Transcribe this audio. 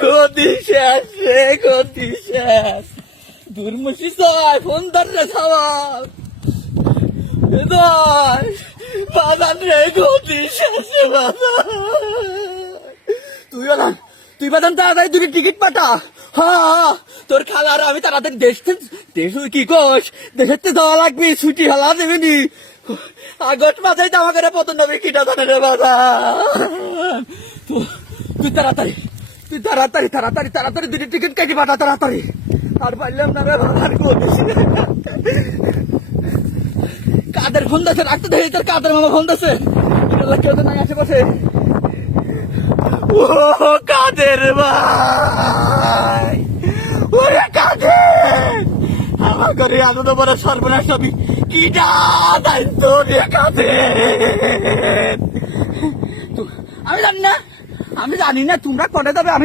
গতি শেষ রে, গতি শেষ। দুর্মুষি ছয় ফোন ধর রে সবাই, বাজান রে, গতি শেষ রে বাজান। তুই বাজান তাড়াতাড়ি দুটো টিকিট পাঠা। হ্যাঁ, তোর খালার আমি তাড়াতাড়ি দেশ কি কোষ, দেশের যাওয়া লাগবে, ছুটি হলা দেবেনি। আগস্ট মাসে তো আমাকে পতন হবে কিটা জানে রে বাজান। তুই তাড়াতাড়ি দুটো টিকিট কেটে পাঠা তাড়াতাড়ি। আর পারলাম না রে বাজান, কাদের ফোন দিয়েছে, রাখতে দেখি তোর কাদের মামা ফোন দিয়েছে। কেউ তো নাই আশেপাশে। ও কাদের ভাই, ওরে কাদের, আমার ঘরে এত বড় সর্বনাশ হবি কিটা দায়িত্ব রে কাদের। আমি জানি না তোমরা কনে যাবে। আমি